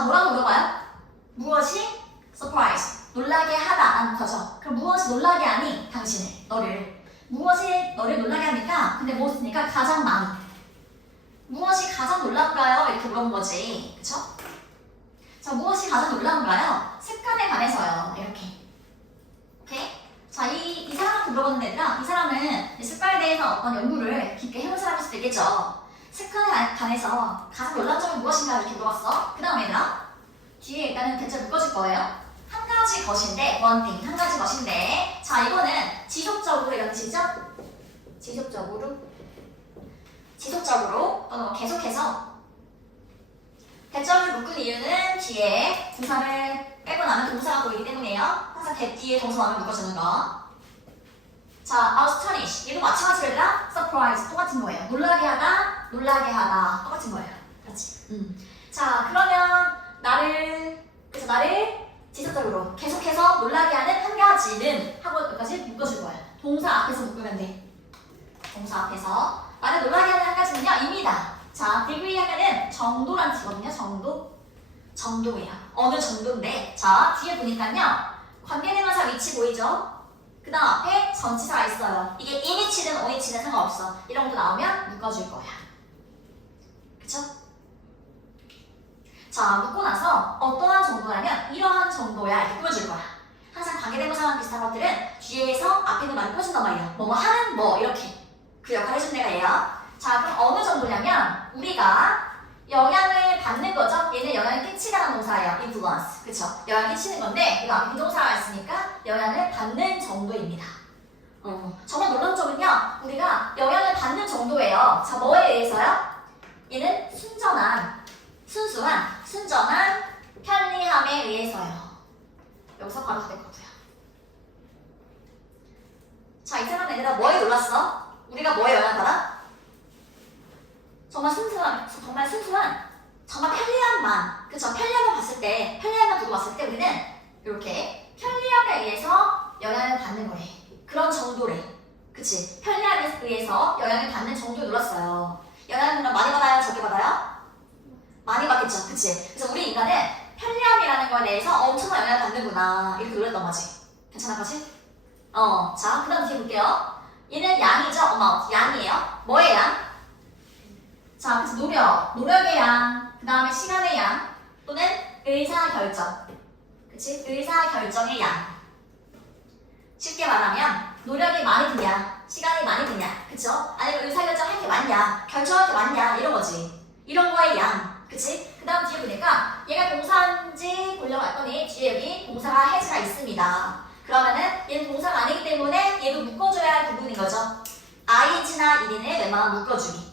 자, 뭐라고 물어봐요? 무엇이 surprise, 놀라게 하다라는 거죠. 그럼 무엇이 놀라게 하니? 당신을, 너를. 무엇이 너를 놀라게 합니까? 근데 뭐 쓰니까 가장 많이. 무엇이 가장 놀라운가요? 이렇게 물어본 거지. 그쵸? 자, 무엇이 가장 놀라운가요? 습관에 관해서요. 이렇게. 오케이? 자, 이 사람한테 물어보는 애들아, 이 사람은 이 습관에 대해서 어떤 연구를 깊게 해본 사람일 수도 있겠죠. 습관에 관해서 가장 놀라운 점이 무엇인가 이렇게 물어봤어. 그 다음 얘들아, 뒤에 일단은 대체 묶어줄 거예요. 한 가지 것인데, one thing, 한 가지 것인데, 자, 이거는 지속적으로 이런 뜻이죠? 지속적으로 또는 계속해서 대절을 묶은 이유는 뒤에 동사를 빼고 나면 동사가 보이기 때문이에요. 항상 대 뒤에 동사만 묶어주는 거. 자, astonish. 얘도 마찬가지로 얘들아, surprise. 똑같은 거예요. 놀라게 하다. 똑같은 거예요. 그렇지? 자, 그러면 나를 지속적으로 계속해서 놀라게 하는 한 가지는 하고 여기까지 묶어줄 거예요. 동사 앞에서 묶으면 돼. 동사 앞에서 나를 놀라게 하는 한 가지는요, 입니다. 자, degree 하면은 정도란 뜻이거든요. 정도예요. 어느 정도인데, 자, 뒤에 보니까요, 관계대명사 위치 보이죠? 그 다음 앞에 전치사가 있어요. 이게 in이치든 on이치든 상관없어. 이런 것도 나오면 묶어줄 거야. 그쵸? 자, 묶고 나서 어떠한 정도냐면 이러한 정도야 이렇게 꾸며줄 거야. 항상 관계대명사랑 비슷한 것들은 뒤에서 앞에 있는 말을 꾸며준단 말이야. 뭐뭐 하는 뭐 이렇게 그 역할을 해준 데가 얘야. 자, 그럼 어느 정도냐면 우리가 영향을 받는 거죠. 얘는 영향을 끼치다는 동사예요. influence. 그쵸? 영향을 끼치는 건데 이거 앞에 비동사가 있으니까 영향을 받는 정도입니다. 정말 놀라운 점은요. 우리가 영향을 받는 정도예요. 자, 뭐에 의해서요? 얘는 순전한 편리함에 의해서요. 여기서 바로 될 거고요. 자, 이 사람 얘들아 뭐에 놀랐어? 우리가 뭐에 영향을 받아? 정말 순수한, 정말 편리함만, 그쵸? 편리함만 봤을 때, 편리함만 두고 봤을 때 우리는 이렇게 편리함에 의해서 영향을 받는 거래. 그런 정도래. 그치? 편리함에 의해서 영향을 받는 정도에 놀랐어요. 영향을 많이 받아요? 적게 받아요? 많이 받겠죠. 그치? 그래서 우리 인간은 편리함이라는 거에 대해서 엄청난 영향을 받는구나. 이렇게 놀랐던 거지. 괜찮아, 거지? 자, 그 다음 뒤에 볼게요. 얘는 양이죠? 양이에요. 뭐의 양? 자, 그래서 노력의 양, 그 다음에 시간의 양, 또는 의사결정. 그치? 의사결정의 양. 쉽게 말하면, 노력이 많이 드냐, 시간이 많이 드냐, 그쵸? 아니면 의사결정 할 게 많냐, 결정할 게 많냐, 이런 거지. 이런 거의 양. 그치? 그 다음 뒤에 보니까, 얘가 동사인지 보려고 했더니, 뒤에 여기 동사가 has가 있습니다. 그러면은, 얘는 동사가 아니기 때문에, 얘도 묶어줘야 할 부분인 거죠. ing나 ed는 웬만하면 묶어주기.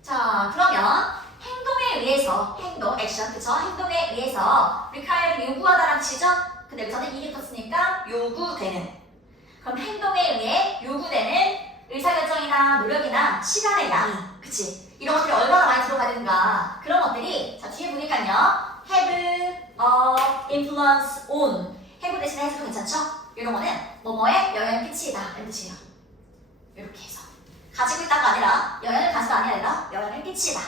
자, 그러면 행동에 의해서, 액션, 그쵸? 행동에 의해서 require 요구하다라는 뜻이죠? 근데 여기서는 이게 떴으니까 요구되는. 그럼 행동에 의해 요구되는 의사결정이나 노력이나 시간의 양이, 그치? 이런 것들이 얼마나 많이 들어가야 되는가. 그런 것들이, 자, 뒤에 보니까요. have a influence on. have 대신에 해도 괜찮죠? 이런 거는 뭐뭐에 영향을 끼치다. 이런 뜻이에요. 이렇게 해서. 가지고 있다가 아니라 영향을 가지다 아니라 영향을 끼치다.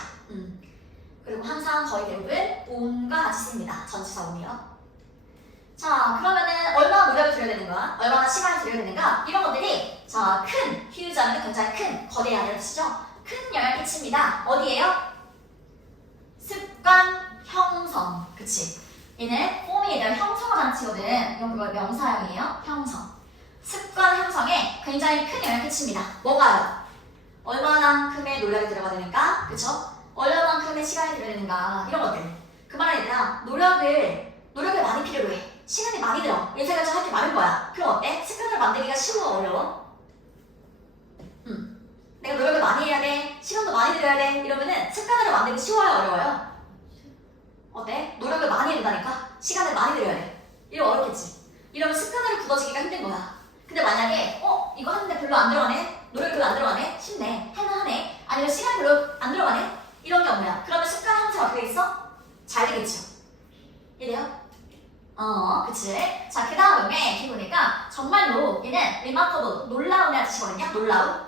그리고 항상 거의 대부분 on과 같이 씁니다. 전치사 on이요. 자, 그러면은 얼마나 노력을 들여야 되는가? 얼마나 시간을 들여야 되는가? 이런 것들이 자, 큰, huge 하면 굉장히 큰, 거대한 이런 뜻이죠? 큰 영향을 끼칩니다. 어디에요? 습관 형성. 그치? 얘는 폼에 대한 형성을 하는 치거든. 이건 그거 명사형이에요. 형성. 습관 형성에 굉장히 큰 영향을 끼칩니다. 뭐가요? 얼마만큼의 노력이 들어가야 되는가? 그쵸? 얼마만큼의 시간이 들어야 되는가? 이런 것들. 그 말은 얘들아, 노력을 많이 필요로 해. 시간이 많이 들어. 의사결정 할 게 많은 거야. 그럼 어때? 습관을 만들기가 쉬워, 어려워? 내가 노력을 많이 해야 돼. 시간도 많이 들여야 돼. 이러면은 습관을 만들기 쉬워요, 어려워요? 어때? 노력을 많이 해야 된다니까? 시간을 많이 들여야 돼. 이거 어렵겠지? 이러면 습관으로 굳어지기가 힘든 거야. 근데 만약에 이거 하는데 별로 안 들어가네? 노력이 별로 안 들어가네? 쉽네? 할만하네? 아니면 시간이 별로 안 들어가네? 이런 게 없냐? 그러면 습관 형태가 어떻게 있어? 잘 되겠죠? 이래요? 그치? 자, 그 다음에 여기 보니까 정말로 얘는 remarkable, 놀라움이라는 뜻이거든요? 놀라움?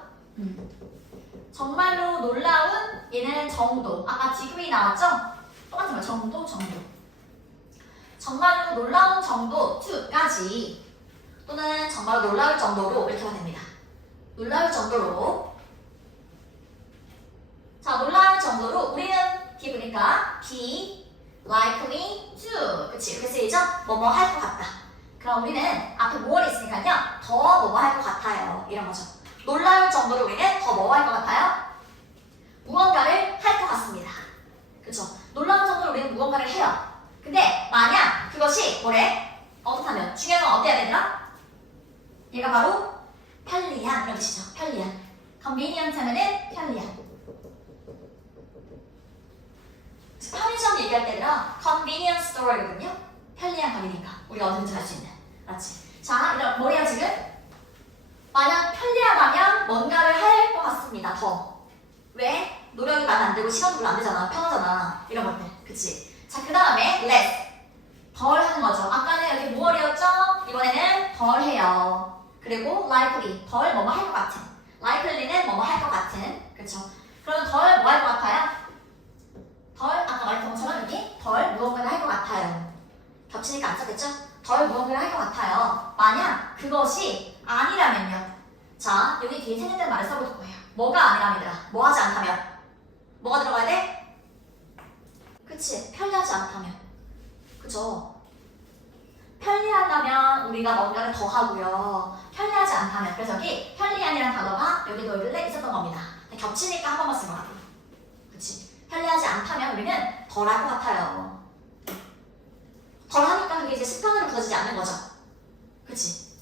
정말로 놀라운 얘는 정도. 아까 degree 나왔죠? 똑같은 거 정도. 정말로 놀라운 정도 to까지 또는 정말로 놀라울 정도로 이렇게 하면 됩니다. 놀라울 정도로. 자, 놀라울 정도로 우리는 기브니까 be likely to. 그치? 이렇게 쓰이죠? 뭐뭐 할 것 같다. 그럼 우리는 앞에 뭐가 있으니까요. 더 뭐뭐 할 것 같아요. 이런 거죠. 놀라울 정도로 우리는 더 뭐 할 것 같아요? 무언가를 할 것 같습니다. 그쵸? 놀라운 정도로 우리는 무언가를 해요. 근데 만약 그것이 뭐래? 어떻다면? 중요한 건 어때야 되더라? 얘가 바로 편리한 이런 뜻이죠. 편리한. convenient 하면은 편리한. 편의점 얘기할 때는 convenience store거든요. 편리한 거리니까 우리가 어디든지 갈 수 있는. 맞지? 자, 이런 뭐래요 지금? 만약 편리하다면 뭔가를 할 것 같습니다. 더. 왜? 노력이 많이 안 되고 시간도 별로 안 되잖아. 편하잖아. 이런 것들. 그치? 자, 그 다음에 less. 덜 하는 거죠. 아까는 여기 무얼이었죠? 이번에는 덜 해요. 그리고 likely. 덜 뭐뭐 할 것 같은. likely는 뭐뭐 할 것 같은. 그쵸? 그러면 덜 뭐 할 것 같아요? 덜, 아까 말했던 것처럼 여기 덜 무언가를 할 것 같아요. 겹치니까 안 썼겠죠? 덜 무언가를 할 것 같아요. 만약 그것이 아니라면요. 자, 여기 뒤에 생략된 말을 써볼 거예요. 뭐가 아니라면이더라. 뭐 하지 않다면. 뭐가 들어가야 돼? 그치, 편리하지 않다면. 그쵸? 편리하다면 우리가 뭔가를 더 하고요. 편리하지 않다면. 그래서 여기 편리한이라는 단어가 여기도 원래 있었던 겁니다. 겹치니까 한 번만 쓴 것 같아요. 그치? 편리하지 않다면 우리는 덜 할 것 같아요. 덜 하니까 그게 이제 습관으로 굳어지지 않는 거죠. 그치?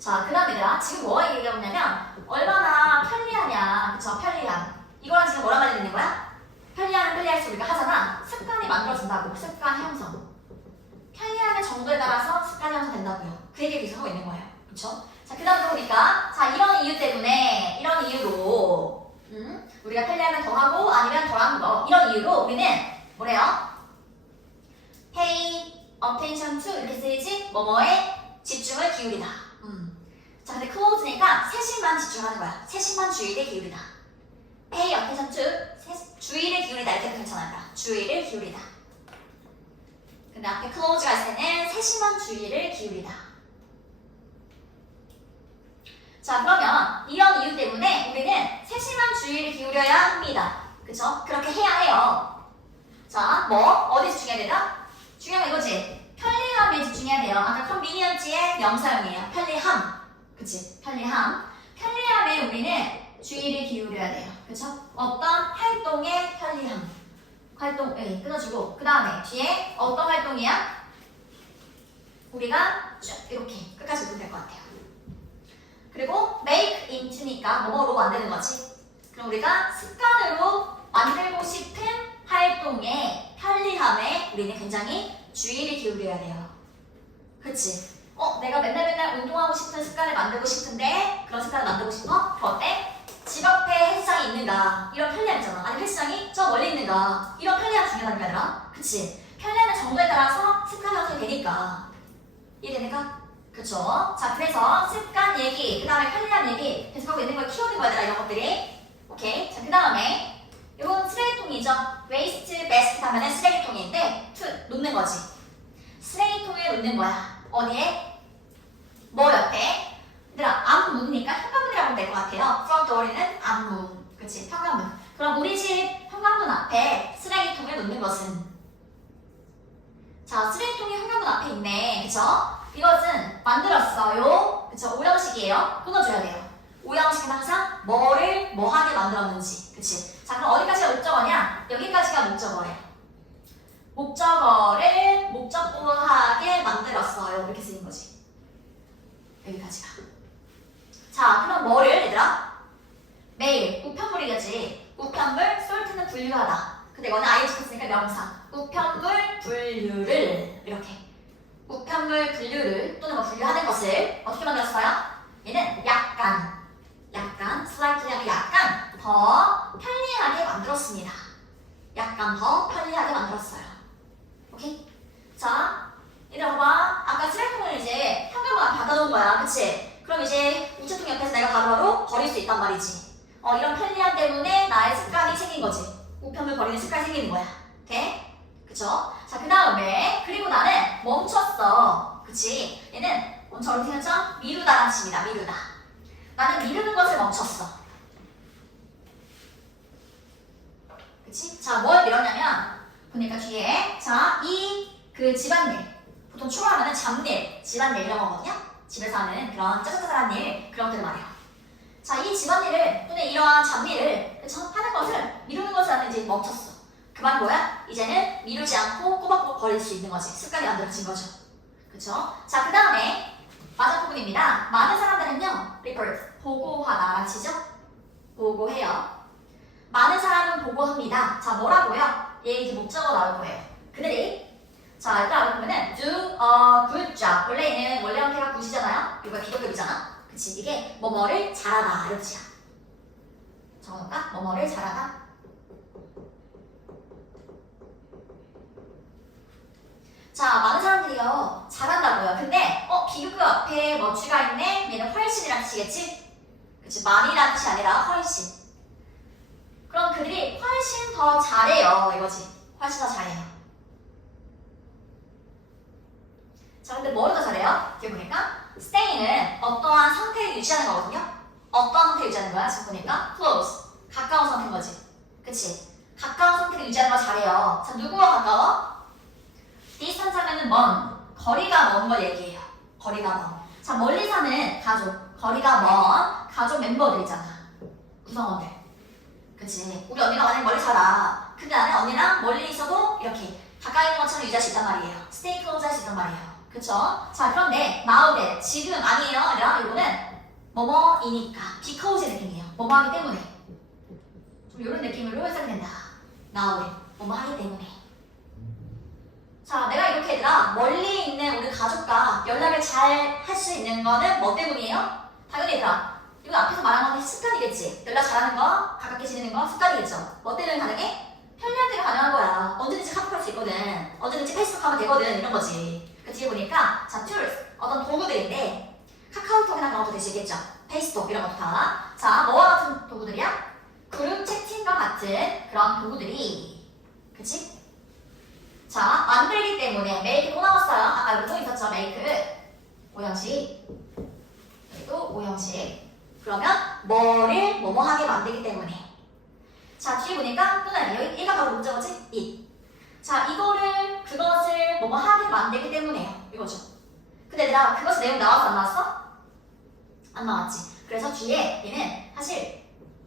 자, 그 다음 얘들아, 지금 뭐가 얘기하냐면 얼마나 편리하냐. 그쵸? 편리함. 이거랑 지금 뭐랑 관련있는 거야? 편리하면 편리할수록 우리가 하잖아. 습관이 만들어진다고. 습관 형성. 편리함의 정도에 따라서 습관 형성된다고요. 그 얘기를 계속 하고 있는 거예요. 그쵸? 자, 그 다음 또 보니까 자, 이런 이유 때문에 이런 이유로 우리가 편리하면 더 하고 아니면 덜 하는 거. 이런 이유로 우리는 뭐래요? pay attention to 이렇게 쓰이지? 뭐뭐에 집중을 기울이다. 자, 근데 close니까 세심만 집중하는 거야. 세심한 주의를 기울이다. pay attention to 주의를 기울이다 이렇게 괜찮아요. 주의를 기울이다. 근데 앞에 close가 있을 때는 세심한 주의를 기울이다. 자, 그러면 이런 이유 때문에 우리는 세심한 주의를 기울여야 합니다. 그쵸? 그렇게 해야 해요. 자, 뭐 어디 집중해야 되나? 중요한 건 이거지. 편리함에 집중해야 돼요. 아까 convenience의 명사형이에요. 편리함. 그치? 편리함. 편리함에 우리는 주의를 기울여야 돼요. 그쵸? 어떤 활동의 편리함. 활동 A 끊어주고 그 다음에 뒤에 어떤 활동이야? 우리가 쭉 이렇게 끝까지 보면 될 것 같아요. 그리고 make into니까 뭐뭐로 만드는 거지. 그럼 우리가 습관으로 만들고 싶은 활동의 편리함에 우리는 굉장히 주의를 기울여야 돼요. 그치? 내가 맨날 운동하고 싶은 습관을 만들고 싶은데 그런 습관을 만들고 싶어? 그럼 어때? 집 앞에 헬스장이 있는가? 이런 편리함 있잖아. 아니 헬스장이 저 멀리 있는가? 이런 편리함 중요하다는 게 아니라 그치? 편리함의 정도에 따라서 습관 형성이 되니까 이해되니까? 그쵸? 자, 그래서 습관 얘기, 그 다음에 편리함 얘기 계속하고 있는 걸 키우는 거야, 이런 것들이. 오케이? 자, 그 다음에 이건 쓰레기통이죠. waste basket 하면은 쓰레기통인데 놓는 거지. 쓰레기통에 놓는 거야. 어디에? 뭐 옆에? 얘들아, 앞문이니까 현관문이라고 하면 될 것 같아요. front door에는 앞문. 그치? 현관문. 그럼 우리 집 현관문 앞에 쓰레기통을 놓는 것은? 자, 쓰레기통이 현관문 앞에 있네. 그쵸? 이것은 만들었어요. 그쵸? 오형식이에요. 끊어줘야 돼요. 오형식은 항상 뭐를 뭐하게 만들었는지. 그치? 자, 그럼 어디까지가 목적어냐? 여기까지가 목적어예요. 목적어를 목적보하게 만들었어요. 이렇게 쓰인 거지. 여기까지가. 자, 그럼 뭐를 얘들아? 매일 우편물이겠지. 우편물, salt는 분류하다. 근데 이거는 ING 붙으니까 명사. 우편물 분류를 이렇게. 우편물 분류를 또는 뭐 분류하는 것을 어떻게 만들었어요? 얘는 약간 slightly 하면 약간 더 편리하게 만들었습니다. 약간 더 편리하게 만들었어요. 오케이? 자, 얘들아 봐봐. 아까 쓰레기통을 이제 현관문 앞에 받아놓은 거야. 그치? 그럼 이제 우체통 옆에서 내가 바로바로 버릴 수 있단 말이지. 이런 편리함 때문에 나의 습관이 생긴 거지. 우편물 버리는 습관이 생기는 거야. 오케이? 그쵸? 자, 그 다음에 그리고 나는 멈췄어. 그치? 얘는 멈춰 어떻게 생겼죠? 미루다라는 뜻입니다. 미루다. 나는 미루는 것을 멈췄어. 그치? 자, 뭘 미뤘냐면 보니까 뒤에 자, 그 집안일 보통 추가하면은 잡일, 집안일 이런 거거든요. 집에서 하는 그런 짜잘짜잘한 일 그런 것들 말이에요. 자, 이 집안일을 또는 이러한 잡일을 그쵸? 하는 것을 미루는 것을 하는 이제 멈췄어. 그 말은 뭐야? 이제는 미루지 않고 꼬박꼬박 버릴 수 있는 거지. 습관이 만들어진 거죠. 그쵸? 자, 그 다음에 마지막 부분입니다. 많은 사람들은요, report, 보고하다 라치죠? 보고해요. 많은 사람은 보고합니다. 자, 뭐라고요? 얘 목적어 나올 거예요. 그들이 자, 일단 알아보면은 do a good job. 원래 형태가 good이잖아요. 이거 비동급이잖아. 그치? 이게 뭐뭐를 잘하다 이런 뜻이야. 적어놓을까? 뭐뭐를 잘하다. 자, 많은 사람들이요 잘한다고요. 근데 비교급 앞에 뭐쥐가 있네? 얘는 훨씬이란 뜻이겠지? 그치? 많이란 뜻이 아니라 훨씬. 그럼 그들이 훨씬 더 잘해요 이거지. 훨씬 더 잘해요. 자, 근데 뭐를 더 잘해요? 뒤에 보니까 stay는 어떠한 상태를 유지하는 거거든요. 어떠한 상태를 유지하는 거야? 지금 보니까 close, 가까운 상태인 거지. 그치? 가까운 상태를 유지하는 거 잘해요. 자, 누구와 가까워? distance 하면은 먼, 거리가 먼 걸 얘기해요. 거리가 먼. 자, 멀리 사는 가족, 거리가 먼 가족 멤버들 있잖아. 구성원들. 그치? 우리 언니가 만약에 멀리 살아. 근데 나는 언니랑 멀리 있어도 이렇게 가까이 있는 것처럼 유지할 수 있단 말이에요. stay close 할 수 있단 말이에요. 그쵸? 자, 그런데 now에 지금 아니에요. 아니라 이거는 뭐뭐이니까 because의 느낌이에요. 뭐뭐 하기 때문에. 좀 이런 느낌으로 해석이 된다. now에 뭐뭐 하기 때문에. 자, 내가 이렇게 얘들아 멀리 있는 우리 가족과 연락을 잘 할 수 있는 거는 뭐 때문이에요? 당연히 얘들아 이거 앞에서 말한 건 습관이겠지. 연락 잘하는 거, 가깝게 지내는 거 습관이겠죠. 뭐 때문에 가능해? 편리한 때문에 가능한 거야. 언제든지 카톡할 수 있거든. 언제든지 페이스북 하면 되거든. 이런 거지. 그 뒤에 보니까 자, tools 어떤 도구들인데 카카오톡이나 그런 것도 될 수 있겠죠. 페이스북 이런 것도 다. 자, 뭐와 같은 도구들이야? 그룹 채팅과 같은 그런 도구들이 그치? 자, 만들기 때문에 make 또 나왔어요. 아까 여기 또 있었죠. make 오형식 그리고 오형식. 그러면 뭐를 뭐뭐하게 만들기 때문에. 자, 뒤에 보니까 또 나요. 여기 얘가 바로 문제거지? it. 자, 이거를 그것을 뭐뭐하게 만들기 때문에요. 이거죠. 근데 얘들아 그것의 내용 나왔어 안 나왔어? 안 나왔지. 그래서 뒤에 얘는 사실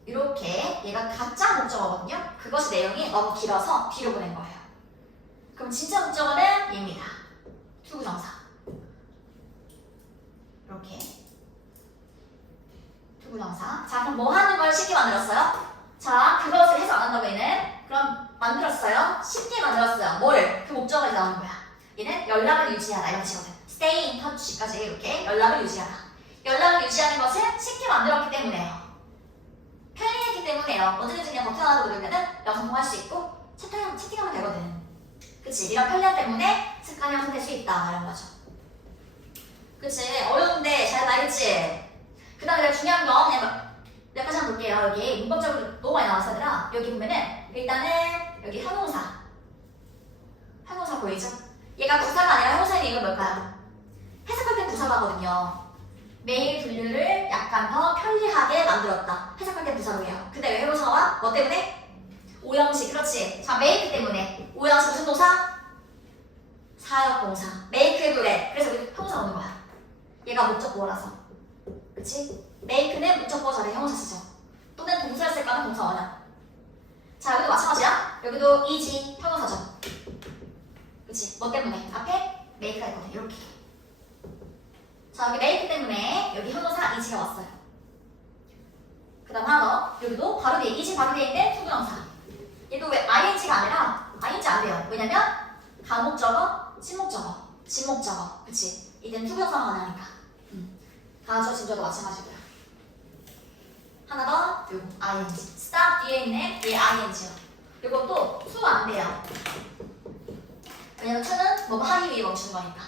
이렇게 얘가 가짜 목적어거든요. 그것의 내용이 너무 길어서 뒤로 보낸 거예요. 그럼 진짜 목적어는 얘입니다. 투부정사. 이렇게 투부정사. 자, 그럼 뭐 하는 걸 쉽게 만들었어요? 자, 그것을 해석 안 한다고 얘는 그럼 만들었어요. 쉽게 만들었어요. 뭐를? 그 목적어가 나오는 거야. 얘는 연락을 유지하다 이런 뜻이거든. stay in touch까지 이렇게 연락을 유지하다. 연락을 유지하는 것을 쉽게 만들었기 때문에요. 편리했기 때문에요. 언제든지 그냥 버튼 하나 누르면은 영상 통화할 수 있고 채팅하면 되거든. 그치? 이런 편리함 때문에 습관이 형성될 수 있다 이런 거죠. 그치? 어려운데 잘 알겠지? 그 다음에 중요한 거 그냥 몇 가지 한번 볼게요. 여기 문법적으로 너무 많이 나와서 얘들아 여기 보면은 일단은 여기 형용사 보이죠? 얘가 부사가 아니라 형용사인데 이건 뭘까요? 해석할 때 부사가거든요. 메일 분류를 약간 더 편리하게 만들었다. 해석할 때 부사로 해요. 근데 왜 형용사와? 뭐 때문에? 오형식. 그렇지. 자, make 때문에. 오형식 무슨 동사? 사역동사. make 그래. 그래서 여기 형용사 오는 거야. 얘가 목적보어라서. 그치? make는 목적보어 자리에 형용사 쓰죠. 또는 동사였을까는 동사 원형. 자, 여기도 마찬가지야. 여기도 is 형용사죠. 그치? 뭐 때문에? 앞에 make가 있거든. 이렇게. 자, 여기 make 때문에 여기 형용사 is가 왔어요. 그 다음 하나 더. 여기도 바로 뒤에 is 바로 뒤에 있는 투부정사. 얘도 왜 ing가 아니라 ing 안 돼요. 왜냐면 가목적어, 진목적어. 그치? 이때는 투부정사가 가능하니까. 가저 진저도 마찬가지고요. 하나 더, 요거 ing. stop 뒤에 있는 얘 ing요. 요것도 to 안 돼요. 왜냐면 to는 뭐뭐 하기 위해 멈추는 거니까.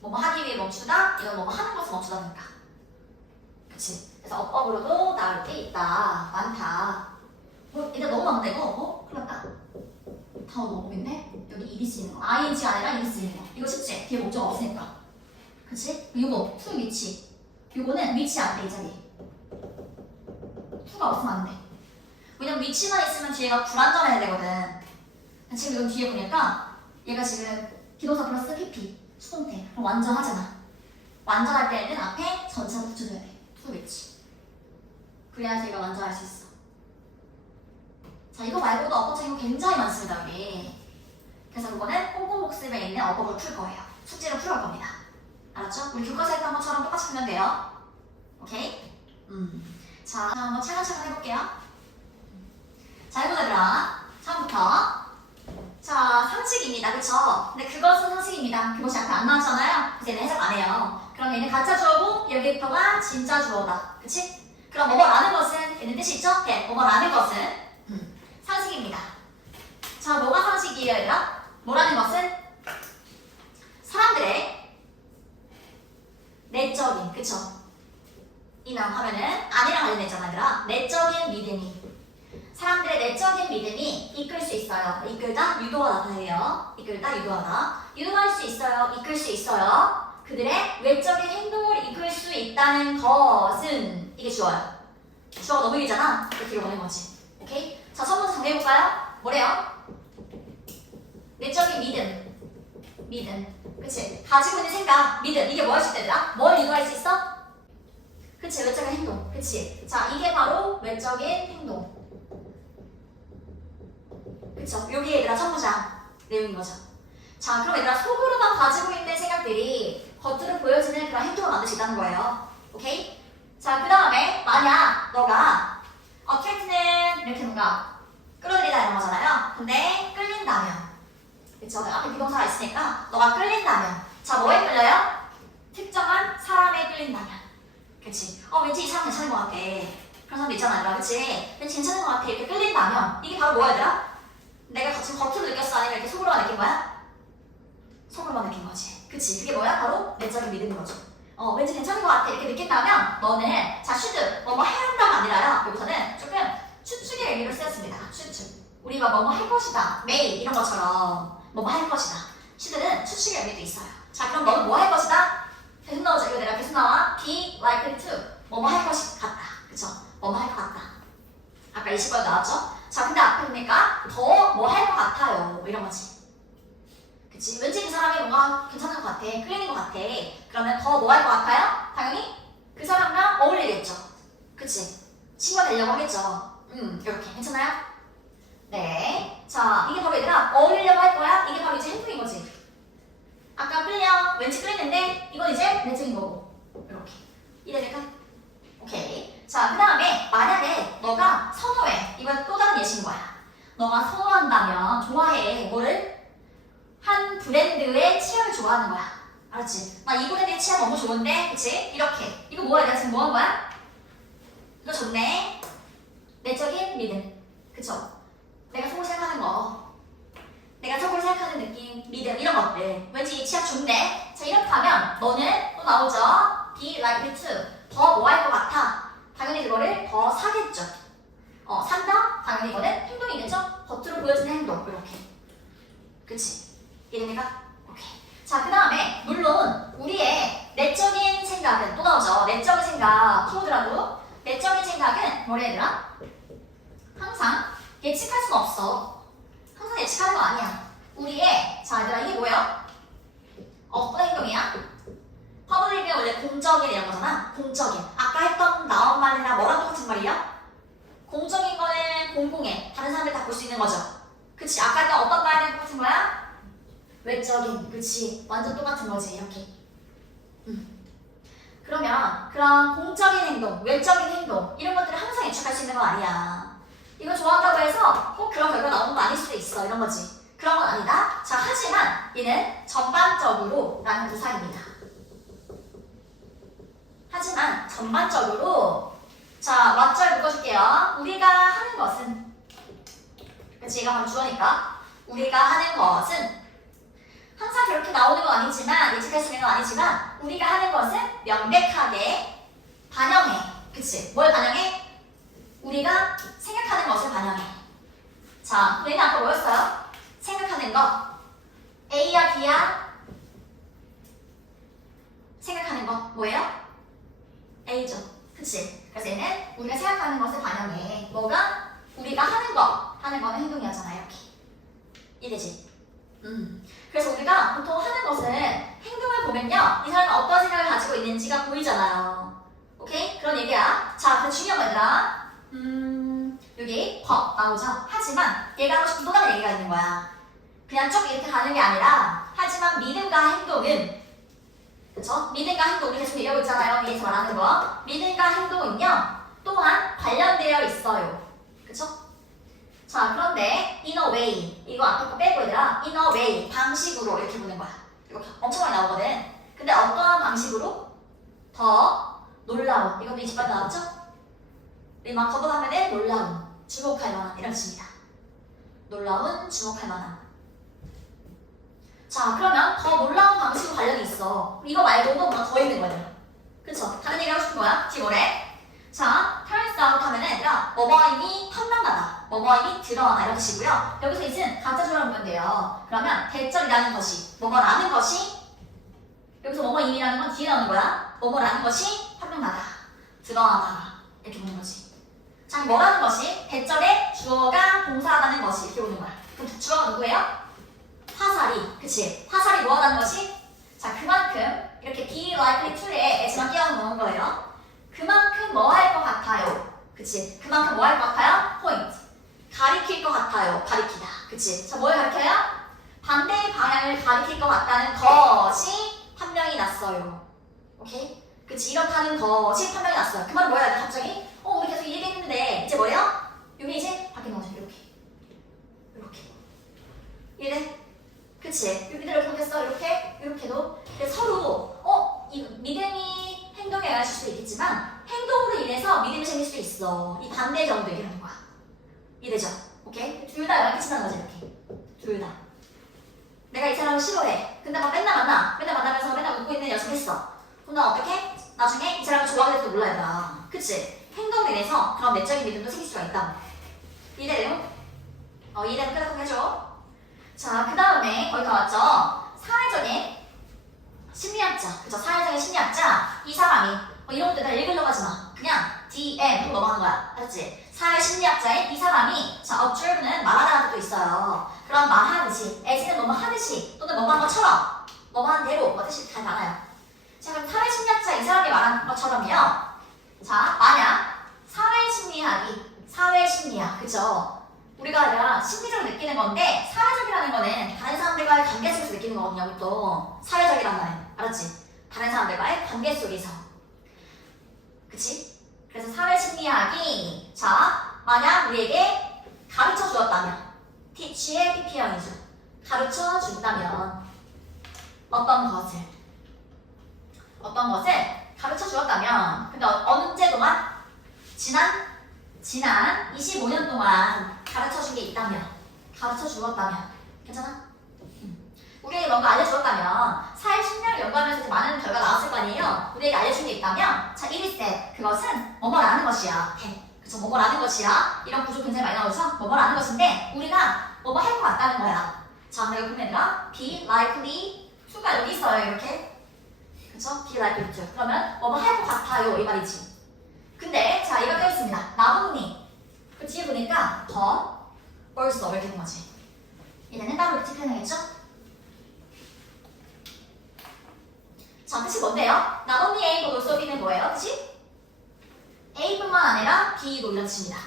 뭐뭐 하기 위해 멈추다, 이건 뭐뭐 하는 것을 멈추다니까. 그치? 그래서 어법으로도 나올 게 있다. 많다. 일단 너무 많은데 이거? 큰일 났다. 다 어법인데? 여기 EDC 있는 거. ING가 아니라 EDC 있는 거. 이거 쉽지? 뒤에 목적 없으니까. 그치? 이거 to 위치. 이거는 위치 안 돼, 이 자리. to가 없으면 안 돼. 왜냐면 위치만 있으면 뒤에가 불완전해야 되거든. 지금 이건 뒤에 보니까 얘가 지금 기동사 플러스 PP 수동태. 그럼 완전하잖아. 완전할 때는 앞에 전체를 붙여줘야 돼. to 위치. 그래야 얘가 완전할 수 있어. 자, 이거 말고도 어법적인 거 굉장히 많습니다, 여기. 그래서 그거는 꼼꼼복습에 있는 어법을 풀 거예요. 숙제로 풀어갈 겁니다. 알았죠? 우리 교과서에 했던 것처럼 똑같이 풀면 돼요. 오케이? 자, 한번 차근차근 해볼게요. 자, 해보자, 얘들아. 처음부터. 자, 상식입니다. 그쵸? 근데 그것은 상식입니다. 그것이 앞에 안 나왔잖아요? 그래서 얘는 해석 안 해요. 그럼 얘는 가짜 주어고 여기부터가 진짜 주어다. 그치? 그럼 뭐뭐라는 것은 얘는 뜻이 있죠? 네, 뭐뭐라는 것은 상식입니다. 자, 뭐가 상식이에요, 얘들아? 뭐라는 것은 사람들의 내적인, 그쵸? 이랑 하면은 안이랑 관련돼 있잖아, 얘들아. 내적인 믿음이. 사람들의 내적인 믿음이 이끌 수 있어요. 이끌다, 유도하다예요. 이끌다, 유도하다. 유도할 수 있어요. 이끌 수 있어요. 그들의 외적인 행동을 이끌 수 있다는 것은 이게 주어요. 주어가 너무 길잖아. 이렇게 보낸 거지. 오케이? 자, 첫 번째 정리해볼까요? 뭐래요? 내적인 믿음. 그치? 가지고 있는 생각, 믿음. 이게 뭐 할 수 있다? 뭘 유도할 수 있어? 그치? 외적인 행동. 그치? 자, 이게 바로 외적인 행동. 그쵸? 여기 얘들아 천부장 내용인 거죠. 자, 그럼 얘들아 속으로만 가지고 있는 생각들이 겉으로 보여지는 그런 행동을 만들 수 있다는 거예요. 오케이? 자, 그 다음에 만약 너가 attract는 이렇게 뭔가 끌어들이다 이런 거잖아요. 근데 끌린다면, 그쵸? 앞에 비동사가 있으니까 너가 끌린다면, 자, 뭐에 끌려요? 특정한 사람에 끌린다면. 그치? 왠지 이 사람 괜찮은 것 같아. 그런 사람도 있잖아, 얘들아. 그치? 왠지 괜찮은 것 같아. 이렇게 끌린다면 이게 바로 뭐야, 얘들아? 내가 지금 겉으로 느꼈어? 아니면 이렇게 속으로만 느낀 거야? 속으로만 느낀 거지. 그치? 그게 뭐야? 바로 내적인 믿음인 거죠. 왠지 괜찮은 것 같아. 이렇게 느낀다면 너는 자, should, 뭐뭐 해야 한다가 아니라요. 여기서는 조금 추측의 의미를 쓰였습니다. 추측. 우리가 뭐뭐 할 것이다. may 이런 것처럼 뭐뭐 할 것이다. should는 추측의 의미도 있어요. 자, 그럼 너는 뭐 할 것이다? 계속 나오죠. 이거 내가 계속 나와. be likely to. 뭐뭐 할 것이 같다. 그쵸? 뭐뭐 할 것 같다. 아까 20번 나왔죠? 자, 근데 앞에 보니까 더 뭐 할 것 같아요. 이런 거지. 그치? 왠지 그 사람이 뭔가 괜찮은 것 같아. 끌리는 것 같아. 그러면 더 뭐 할 것 같아요? 당연히 그 사람과 어울리겠죠. 그치? 친구가 되려고 하겠죠. 이렇게. 괜찮아요? 네. 자, 이게 바로 얘들아 어울리려고 할 거야? 이게 바로 이제 행동인 거지. 아까 끌려. 왠지 끌리는데 이건 이제 내적인 거고. 이렇게. 이해될까? 오케이. 자, 그 다음에 만약에 너가 선호해. 이건 또 다른 예시인 거야. 너가 선호한다면 좋아해. 뭐를? 한 브랜드의 취향을 좋아하는 거야. 알았지? 나 이 브랜드의 취향 너무 좋은데? 그치? 이렇게. 이거 뭐야? 내가 지금 뭐 한 거야? 이거 좋네. 내적인 믿음. 그쵸? 내가 속으로 생각하는 거. 내가 속으로 생각하는 느낌, 믿음 이런 것들. 왠지 이 취향 좋네. 자, 이렇게 하면 너는 또 나오죠? be likely to. 더 뭐 할 것 같아. 당연히 그거를 더 사겠죠. 산다? 당연히 이거는 행동이겠죠? 겉으로 보여지는 행동. 이렇게. 그치? 이해됩니까? 오케이. 자, 그 다음에 물론 우리의 내적인 생각은 또 나오죠. 내적인 생각 키워드라도 내적인 생각은 뭐래 얘들아? 항상 예측할 수는 없어. 항상 예측하는 거 아니야. 우리의 자 얘들아 이게 뭐야? 어떤 행동이야? 퍼블릭은 원래 공적인 이런 거잖아. 공적인. 아까 했던 나온 말이나 뭐랑 똑같은 말이야? 공적인 거는 공공해. 다른 사람들 다 볼 수 있는 거죠. 그치? 아까 했던 어떤 말이랑 똑같은 거야? 외적인. 그치? 완전 똑같은 거지. 이렇게. 그러면 그런 공적인 행동, 외적인 행동 이런 것들을 항상 예측할 수 있는 건 아니야. 이거 좋아한다고 해서 꼭 그런 결과 나오는 거 아닐 수도 있어. 이런 거지. 그런 건 아니다. 자, 하지만 얘는 전반적으로 라는 부사입니다. 하지만 전반적으로 자, 왓절 묶어줄게요. 우리가 하는 것은 그치? 얘가 바로 주어니까 우리가 하는 것은 항상 그렇게 나오는 건 아니지만 예측할 수 있는 건 아니지만 우리가 하는 것은 명백하게 반영해. 그치? 뭘 반영해? 우리가 생각하는 것을 반영해. 자, 얘는 아까 뭐였어요? 생각하는 거. A야, B야? 생각하는 거 뭐예요? A죠. 그치? 그래서 얘는 우리가 생각하는 것을 반영해. 뭐가? 우리가 하는 거. 하는 거는 행동이었잖아, 이렇게. 이해되지? 그래서 우리가 보통 하는 것은 행동을 보면요. 이 사람이 어떤 생각을 가지고 있는지가 보이잖아요. 오케이? 그런 얘기야. 자, 그 중요한 거 얘들아. 여기 법 나오죠? 하지만 얘가 하고 싶은 또 다른 얘기가 있는 거야. 그냥 쭉 이렇게 가는 게 아니라 하지만 믿음과 행동은 그쵸? 믿음과 행동 우리 계속 얘기하고 있잖아요. 위에서 말하는 거. 믿음과 행동은요. 또한 관련되어 있어요. 그쵸? 자, 그런데 in a way 이거 앞에 거 빼고 얘들아 in a way 방식으로 이렇게 보는 거야. 이거 엄청 많이 나오거든. 근데 어떠한 방식으로? 더 놀라운 이것도 20번 나왔죠? 리마커블 하면은 놀라운 주목할 만한 이런 뜻입니다. 놀라운 주목할 만한. 자, 그러면 더 놀라운 방식으로 관련이 있어. 이거 말고도 뭔가 더 있는 거예요. 그쵸? 다른 얘기 하고 싶은 거야? 기본에. 자, turns out 하면은 얘들아 뭐뭐임이 판명나다. 뭐뭐임이 드러나다 이런 뜻이고요. 여기서 있은 가짜주라고 보면 돼요. 그러면 대절이라는 것이 뭐뭐라는 것이 여기서 뭐뭐임이라는 건 뒤에 나오는 거야. 뭐뭐라는 것이 판명나다. 드러나다. 이렇게 보는 거지. 자, 뭐라는 것이 대절의 주어가 동사하다는 것이 이렇게 보는 거야. 그럼 주어가 누구예요? 화살이. 그치? 화살이 뭐하다는 것이? 자, 그만큼 이렇게 be likely to에 s만 끼워 넣은 거예요. 그만큼 뭐 할 것 같아요. 그치? 그만큼 뭐 할 것 같아요? point. 가리킬 것 같아요. 가리키다. 그치? 자, 뭘 가리켜요? 반대의 방향을 가리킬 것 같다는 것이 판명이 났어요. 오케이? 그치? 이렇다는 것이 판명이 났어요. 그 말은 뭐야? 갑자기? 우리 계속 이 얘기했는데 이제 뭐예요? 여기 이제 바뀌는 거죠. 이렇게. 이렇게. 이래? 그치? 여기대로 이렇게 했어. 이렇게. 이렇게도. 근데 서로 이 믿음이 행동에 영향을 줄 수도 있겠지만 행동으로 인해서 믿음이 생길 수도 있어. 이 반대 정도 얘기하는 거야. 이해되죠? 오케이? 둘 다 영향 끼친다는 거지. 이렇게. 둘 다. 내가 이 사람을 싫어해. 근데 막 맨날 만나. 맨날 만나면서 맨날 웃고 있는 연습 했어. 그럼 난 어떻게? 나중에 이 사람을 좋아하게 될지도 몰라 얘들아. 그치? 행동으로 인해서 그런 내적인 믿음도 생길 수가 있다. 이해돼요? 이해되면 끄덕끄덕 해줘. 자, 그 다음에 거기 다 왔죠? 사회적인 심리학자. 그쵸? 사회적인 심리학자. 이 사람이 이런 것들 다 읽으려고 하지 마. 그냥 DM으로 넘어가는 거야. 알았지? 사회 심리학자인 이 사람이 자, observe는 말하다는 뜻도 있어요. 그럼 말하듯이, as는 뭐뭐 하듯이 또는 뭐뭐 한 것처럼 뭐뭐 한 대로 뭐 뜻이 다 많아요. 자, 그럼 사회 심리학자 이 사람이 말한 것처럼요. 자, 만약 사회 심리학, 그쵸? 우리가 아니라 심리적으로 느끼는 건데 사회적이라는 거는 다른 사람들과의 관계 속에서 느끼는 거거든요. 또 사회적이란 말은 알았지? 다른 사람들과의 관계 속에서. 그치? 그래서 사회 심리학이 자 만약 우리에게 가르쳐 주었다면 teach의 PP형이죠. 가르쳐 준다면 어떤 것을 가르쳐 주었다면 근데 언제 동안? 지난 25년 동안 가르쳐 준 게 있다면 가르쳐 주었다면 괜찮아? 우리에게 뭔가 알려주었다면 사회 심리학을 연구하면서 많은 결과가 나왔을 거 아니에요? 우리에게 알려준 게 있다면 자 1일세 그것은 뭐뭐라는 것이야. 그쵸? 뭐뭐라는 것이야. 이런 구조 굉장히 많이 나오죠? 뭐뭐라는 것인데 우리가 뭐뭐 할 것 같다는 거야. 자 내가 보면 얘들아 be likely to가 여기 있어요. 이렇게 그쵸? be likely to 그러면 뭐뭐 할 것 같아요 이 말이지. 근데 자 이거 껴있습니다. 나뭇잎 그 뒤에 보니까 더 also 이렇게 된 거지. 얘네는 따로 이렇게 표현하겠죠? 자 뜻이 뭔데요? Not only A but also B는 뭐예요? 뜻이? A뿐만 아니라 B도 이런 뜻입니다.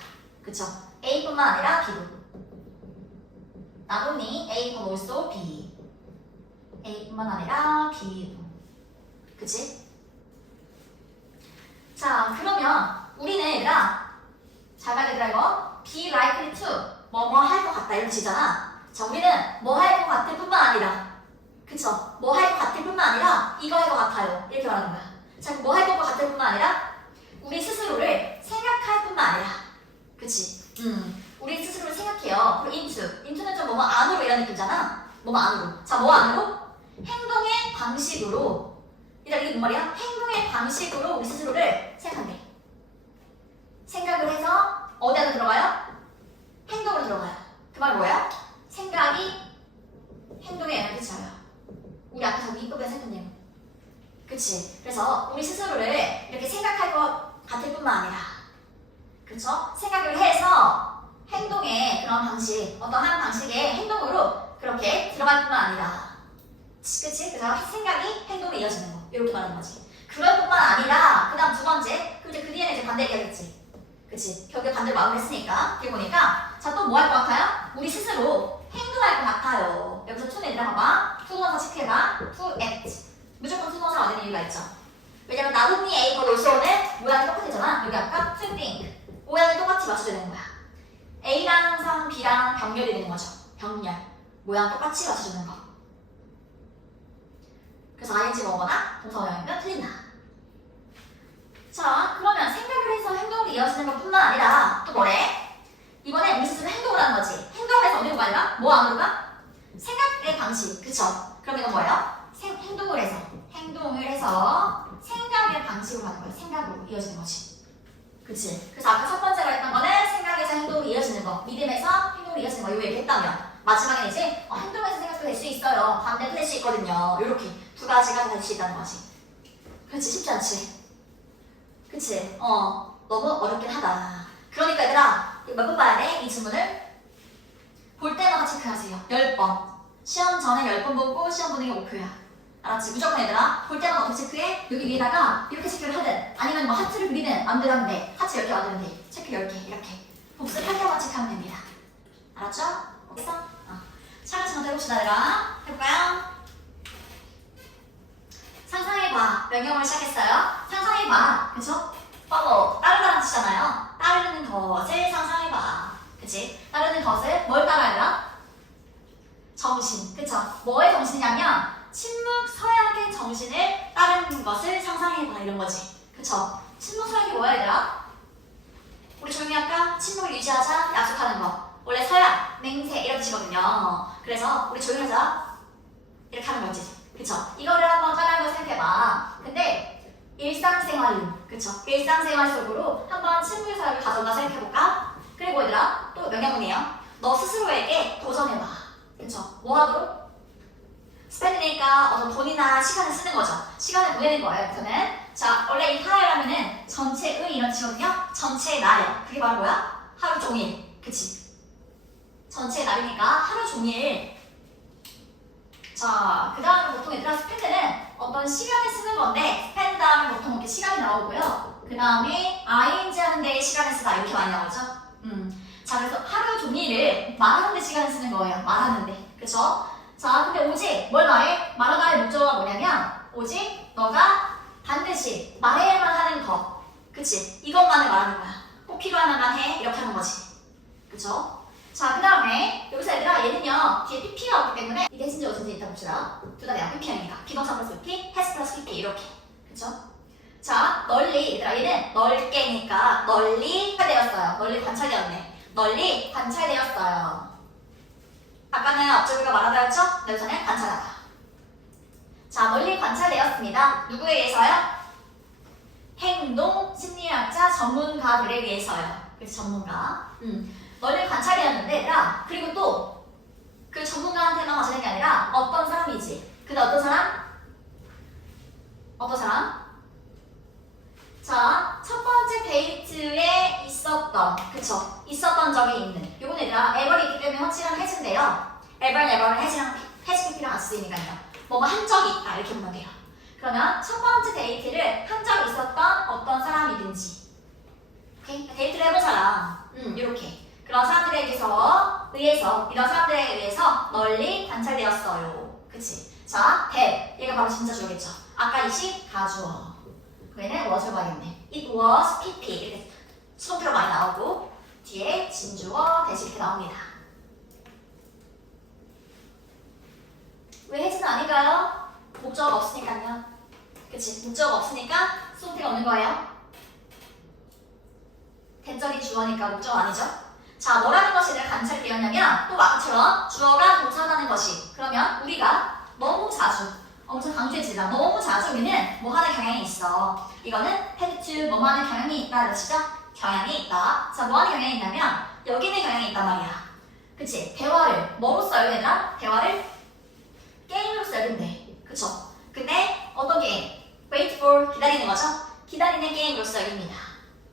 그쵸? A뿐만 아니라 B도 Not only A but also B A뿐만 아니라 B도 그치? 자 그러면 우리는 얘들아 잘 봐야 되더라 이거 be likely to 뭐 할 것 같다 이런 뜻이잖아. 자 우리는 뭐 할 것 같을 뿐만 아니라 그쵸? 뭐 할 것 같을 뿐만 아니라 이거 할 것 같아요 이렇게 말하는 거야. 자 뭐 할 것 같을 뿐만 아니라 우리 스스로를 생각할 뿐만 아니라 그치? 우리 스스로를 생각해요. 그리고 into는 좀 뭐뭐 안으로 이런 느낌이잖아. 뭐뭐 안으로. 자 뭐 안으로? 행동의 방식으로 이게 뭔 말이야? 행동의 방식으로 우리 스스로를 생각한대. 생각을 해서 어디로 들어가요? 행동으로 들어가요. 그 말 뭐예요? 생각이 행동에 영향을 끼쳐요. 우리 앞에서 B급에서 했던 내용. 그치? 그래서 우리 스스로를 이렇게 생각할 것 같을 뿐만 아니라, 그쵸? 생각을 해서 행동의 그런 방식, 어떠한 방식의 행동으로 그렇게 들어갈 뿐만 아니라, 그치? 그래서 생각이 행동으로 이어지는 거. 이렇게 말하는 거지. 그럴 뿐만 아니라, 그 다음 두 번째, 그 뒤에는 이제 반대 얘기하겠지. 그치? 결국에 반대로 마음을 했으니까. 뒤에 보니까, 자, 또 뭐 할 것 같아요? 우리 스스로 행동할 것 같아요. 여기서 to는 얘들아 봐봐. 투동사 체크해봐. to act. 무조건 투동사가 되는 이유가 있죠. 왜냐면 나뭇잎 A 거 노쇼는 모양이 똑같았잖아. 여기 아까 to think. 모양을 똑같이 맞춰줘야 되는 거야. A랑 항상 B랑 병렬이 되는 거죠. 병렬. 모양 똑같이 맞춰주는 거. 그래서 ing 뭐거나 동사원형이면 틀린다. 자, 그러면 생각을 해서 행동으로 이어지는 것 뿐만 아니라 또 뭐래? 이번에 우리 스스로 행동을 하는 거지. 행동을 해서 어디로 가냐? 뭐 안으로 가? 생각의 방식. 그쵸? 그럼 이건 뭐예요? 행동을 해서 생각의 방식으로 가는 거예요. 생각으로 이어지는 거지. 그치? 그래서 아까 첫 번째로 했던 거는 생각에서 행동으로 이어지는 거, 믿음에서 행동으로 이어지는 거, 이거 얘기했다면 마지막에는 이제 행동에서 생각도 될 수 있어요. 반대도 될 수 있거든요. 이렇게 두 가지가 될 수 있다는 거지. 그치? 쉽지 않지? 그치? 너무 어렵긴 하다. 그러니까 얘들아, 몇 번 봐야 돼? 이 질문을 볼 때마다 체크하세요. 10번. 시험 전에 10번 보고 시험 보는 게 목표야. 알았지? 무조건 얘들아, 볼 때마다 어떻게 체크해? 여기 위에다가 이렇게 체크를 하든 아니면 뭐 하트를 그리든 안 되면 돼. 하트 10개 만들면 돼. 체크 10개 이렇게 복습할 때만 체크하면 됩니다. 알았죠? 알겠어? 차근차근 해봅시다 얘들아. 해볼까요? 상상해봐. 명령어를 시작했어요. 상상해봐. 그쵸? follow. 따르다는 뜻이잖아요. 따르는 것을 상상해봐. 그치? 따르는 것을 뭘 따라야 되나? 정신. 그쵸? 뭐의 정신이냐면 침묵 서약의 정신을 따르는 것을 상상해봐. 이런 거지. 그쵸? 침묵 서약이 뭐야 얘들아? 우리 조용히 할까? 침묵을 유지하자. 약속하는 거. 원래 서약, 맹세 이런 뜻이거든요. 그래서 우리 조용히 하자. 이렇게 하는 거지. 그쵸? 이거를 한번 따라하면 생각해봐. 근데 일상생활로, 그쵸? 일상생활 속으로 한번 침묵의 서약을 가져가 생각해볼까? 그리고 얘들아, 또 명령문이에요. 너 스스로에게 도전해봐. 그쵸? 뭐 하도록? 스펜드니까 어떤 돈이나 시간을 쓰는 거죠. 시간을 보내는 거예요. 여기서는. 자, 원래 이 하루라면은 전체의 이런 뜻이거든요. 전체의 날이요. 그게 바로 뭐야? 하루 종일. 그치? 전체의 날이니까 하루 종일. 자, 그 다음에 보통 얘들아 스펜드는 어떤 시간을 쓰는 건데 스펜드 다음에 보통 이렇게 시간이 나오고요. 그 다음에 ing 하는 데 시간을 쓰다 이렇게 많이 나오죠. 자, 그래서 하루 종일을 말하는 데 시간을 쓰는 거예요. 말하는 데. 그쵸? 자, 근데 오직 뭘 말해? 말하다의 목적어가 뭐냐면 오직 너가 반드시 말해야만 하는 것. 그치? 이것만을 말하는 거야. 꼭 필요한 한만 해. 이렇게 하는 거지. 그쵸? 자, 그 다음에 여기서 얘들아 얘는요 뒤에 PP가 없기 때문에 이게 해진지 어딘지 이따 봅시다. 둘 다 내가 PP형이니까 비동사 플러스 PP, has 플러스 PP 이렇게. 그쵸? 자, 널리 얘들아 얘는 넓게니까 널리 관찰되었어요. 널리 관찰되었네. 널리 관찰되었어요. 아까는 업적으로 말하다였죠? 여기서는 관찰하다. 자, 널리 관찰되었습니다. 누구에 의해서요? 행동 심리학자 전문가들에 의해서요. 그래서 전문가. 널리 관찰되었는데, 얘들아, 그리고 또 그 전문가한테만 관찰된 게 아니라 어떤 사람이지? 근데 어떤 사람? 어떤 사람? 자, 첫 번째 데이트에 있었던, 그쵸? 있었던 적이 있는. 요건 얘들아, ever이 있기 때문에 확실한 해진데요. ever는 해지랑 PP랑 같이 쓰이니까요. 뭐뭐 한 적이 있다. 이렇게 보면 돼요. 그러면 첫 번째 데이트를 한 적 있었던 어떤 사람이든지. 오케이? 데이트를 해본 사람. 요렇게. 그런 사람들에 의해서, 이런 사람들에 의해서 널리 관찰되었어요. 그치? 자, that. 얘가 바로 진짜 주어겠죠. 아까 이식 가주어. 얘는 was를 봐야겠네. It was PP. 이렇게 수동태로 많이 나오고, 뒤에 진주어, 대시 이렇게 나옵니다. 왜 해지는 아닌가요? 목적어가 없으니까요. 그치? 목적어가 없으니까 수동태가 없는 거예요. 대절이 주어니까 목적어 아니죠? 자, 뭐라는 것이 늘 관찰되었냐면 또 아까처럼 주어가 동사하는 것이 그러면 우리가 너무 자주 엄청 강조해지다 너무 자주 우리는 뭐 하는 경향이 있어. 이거는 had to 뭐뭐 하는 경향이 있다는 뜻이죠. 경향이 있다. 자, 뭐 하는 경향이 있냐면 여기는 경향이 있단 말이야. 그치? 대화를 뭐로 써요, 얘들아? 대화를 게임으로 써야 된대. 그쵸? 근데 어떤 게임? wait for 기다리는 거죠? 기다리는 게임으로서 여깁니다.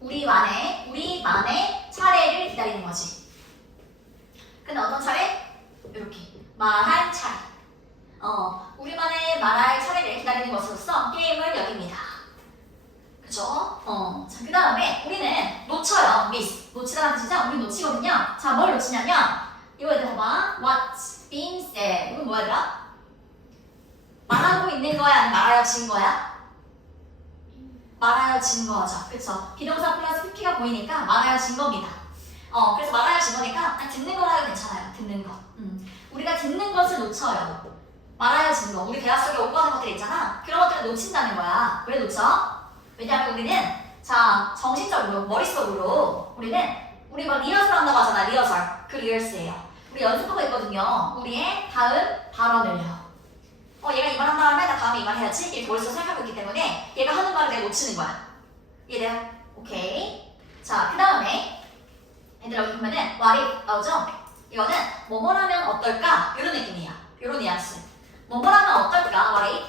우리만의 차례를 기다리는 거지. 근데 어떤 차례? 이렇게 말할 차례. 우리만의 말할 차례를 기다리는 것으로서 게임을 여깁니다. 그쵸? 자, 그 다음에 우리는 놓쳐요. miss. 놓치다라는 뜻이죠? 우리 놓치거든요. 자, 뭘 놓치냐면 이거 얘들 봐봐. What's being said. 이건 뭐야, 얘들아? 말하고 있는 거야? 아니면 말하여진 거야? 말하여진 거죠. 그쵸? 비동사 플러스 pp가 보이니까 말하여진 겁니다. 그래서 말하여진 거니까 듣는 거라도 괜찮아요. 듣는 거. 우리가 듣는 것을 놓쳐요. 말하여진 거. 우리 대화 속에 오가는 것들 있잖아. 그런 것들을 놓친다는 거야. 왜 놓쳐? 왜냐하면 우리는 자 정신적으로 머릿속으로 우리 막 리허설 한다고 하잖아. 리허설. 그 리허설이에요. 우리 연습하고 있거든요. 우리의 다음 발언을요. 얘가 이 말 한 다음에 나 다음에 이 말 해야지. 이렇게 머릿속에 생각하고 있기 때문에 얘가 하는 말을 내가 놓치는 거야. 이해돼요? 오케이. 자, 그 다음에 얘들아 여기 보면은 what if 나오죠? 이거는 뭐뭐라면 어떨까? 이런 느낌이야. 이런 뉘앙스. 뭐뭐라면 어떨까? what if?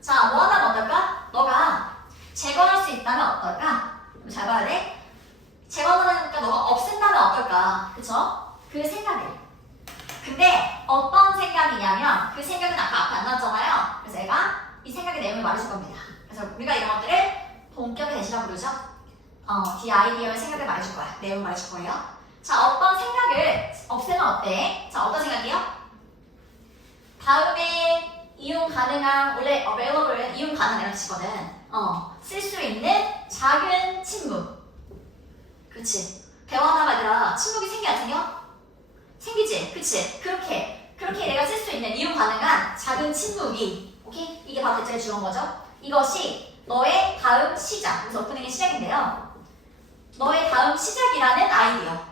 자, 뭐 하면 어떨까? 너가 제거할 수 있다면 어떨까? 잘 봐야 돼. 제거하니까 너가 없앤다면 어떨까? 그쵸? 그 생각을. 근데 어떤 생각이냐면 그 생각은 아까 앞에 안 나왔잖아요. 그래서 얘가 이 생각의 내용을 말해줄 겁니다. 그래서 우리가 이런 것들을 본격의 대시라고 부르죠. the idea의 생각을 말해줄 거야. 내용을 말해줄 거예요. 자, 어떤 생각을 없애면 어때? 자, 어떤 생각이요? 다음에 이용 가능한 원래 available은 이용 가능한 뜻이거든. 쓸 수 있는 작은 침묵. 그치? 대화하다가 얘들아 침묵이 생겨 안 생겨? 생기지? 그치? 그렇게 내가 쓸 수 있는 이용 가능한 작은 침묵이 오케이? 이게 바로 대체의 주어인 거죠? 이것이 너의 다음 시작 그래서 오프닝의 시작인데요 너의 다음 시작이라는 아이디어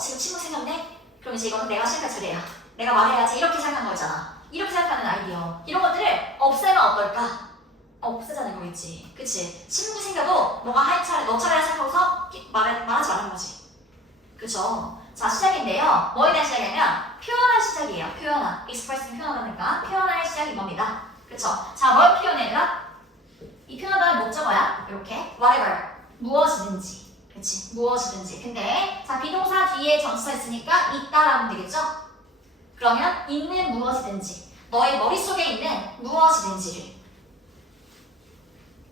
지금 침묵 생겼네? 그럼 이제 이거는 내가 시작할 차례야 내가 말해야지 이렇게 생각한 거잖아 이렇게 생각하는 아이디어 이런 것들을 없애면 어떨까? 없애자는 거겠지 그치? 침묵이 생겨도 너가 할 차례 너 차례를 생각하고서 말하지 말라는 거지 그쵸? 자, 시작인데요. 뭐에 대한 시작이냐면 표현할 시작이에요. 표현할. expressing 표현하니까 표현할 시작인 겁니다. 그쵸? 자, 뭘 표현해라? 이 표현할 목적어야. 이렇게 whatever. 무엇이든지. 그치? 무엇이든지. 근데 자, 비동사 뒤에 전치사 있으니까 있다라면 되겠죠? 그러면 있는 무엇이든지. 너의 머릿속에 있는 무엇이든지를.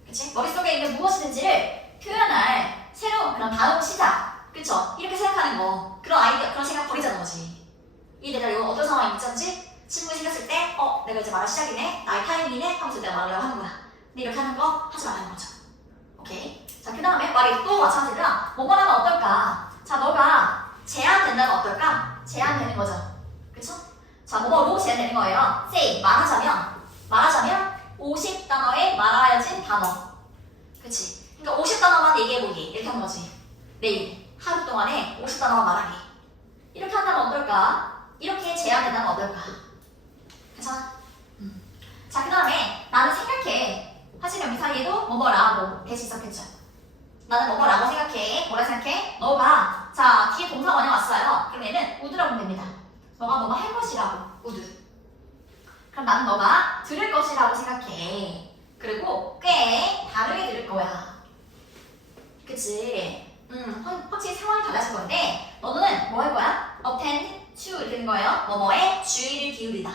그치? 머릿속에 있는 무엇이든지를 표현할 새로운 그런 다음 시작. 그쵸? 이렇게 생각하는 거 그런 아이디어 그런 생각 버리자는 거지 이해되나? 이거 어떤 상황이 있었지? 침묵이 생겼을 때 내가 이제 말할 시작이네 나의 타이밍이네 하면서 내가 말하려고 하는 거야 근데 이렇게 하는 거 하지 말라는 거죠 오케이 자 그 다음에 말이 또 마찬가지로 뭐뭐라면 어떨까 자 너가 제한된다면 어떨까? 제한되는 거죠 그쵸? 자 뭐뭐로 제한되는 거예요 say 말하자면 50단어의 말하여진 단어 그치? 그러니까 50단어만 얘기해보기 이렇게 하는 거지 내일 하루 동안에 50단어만 말하기 이렇게 한다면 어떨까? 이렇게 제한된다면 어떨까? 괜찮아? 자, 그 다음에 나는 생각해 하시면 여기 사이에도 뭐뭐라고 대신 썼겠죠 나는 뭐뭐라고 생각해 뭐라 생각해? 너가 자 뒤에 동사 원형 왔어요 그럼 얘는 would라고 하면 됩니다 너가 뭐뭐 할 것이라고 would 그럼 나는 너가 들을 것이라고 생각해 그리고 꽤 다르게 들을 거야 그치? 확실히 상황이 달라진 건데 너는 뭐 할 거야? attend to 이렇게 되는 거예요. 뭐뭐에 주의를 기울이다.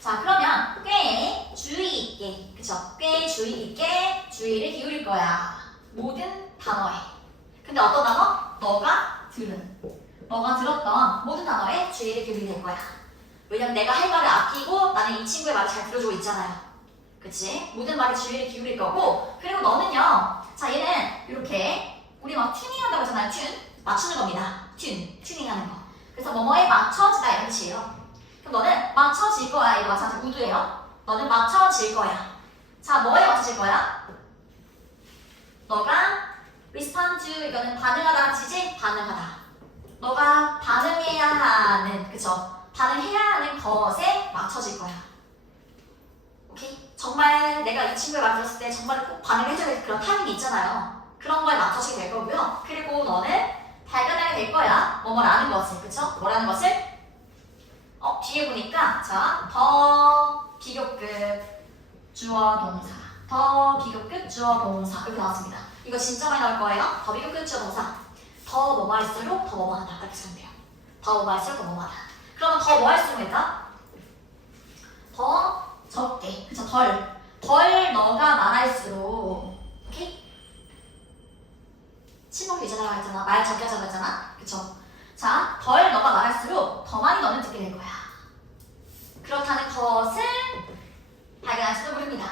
자 그러면 꽤 주의 있게 그쵸? 꽤 주의 있게 주의를 기울일 거야. 모든 단어에. 근데 어떤 단어? 너가 들었던 모든 단어에 주의를 기울이게 될 거야. 왜냐면 내가 할 말을 아끼고 나는 이 친구의 말을 잘 들어주고 있잖아요. 그치? 모든 말에 주의를 기울일 거고 그리고 너는요. 자 얘는 이렇게 우리 막 튜닝한다고 하잖아요. 맞추는 겁니다. 튜닝하는 거. 그래서 뭐뭐에 맞춰지다 이런 뜻이에요. 그럼 너는 맞춰질 거야. 이거 마찬가지 우드예요. 너는 맞춰질 거야. 자, 뭐에 맞춰질 거야? 너가 respond to 이거는 반응하다 뜻이지? 반응하다. 너가 반응해야 하는 그쵸? 반응해야 하는 것에 맞춰질 거야. 오케이? 정말 내가 이 친구의 말 들었을 때 정말 꼭 반응을 해줘야 될 그런 타이밍이 있잖아요. 그런 거에 맞춰지게 될 거고요. 그리고 너는 발견하게 될 거야. 뭐뭐라는 것을. 그쵸? 뭐라는 것을? 뒤에 보니까 자, 더 비교급 주어 동사. 더 비교급 주어 동사. 이렇게 나왔습니다. 이거 진짜 많이 나올 거예요. 더 비교급 주어 동사. 더 뭐뭐 할수록 더 뭐뭐 하다. 이렇게 쓰면 돼요. 더 뭐뭐 할수록 더 뭐뭐 하다. 그러면 더 뭐 할수록 일까? 더 적게. 그쵸? 덜 너가 말할수록. 오케이? 침묵 유지하라고 했잖아. 말 적게 하자고 했잖아. 그쵸? 자, 덜 너가 말할수록 더 많이 너는 듣게 될 거야. 그렇다는 것을 발견할지도 모릅니다.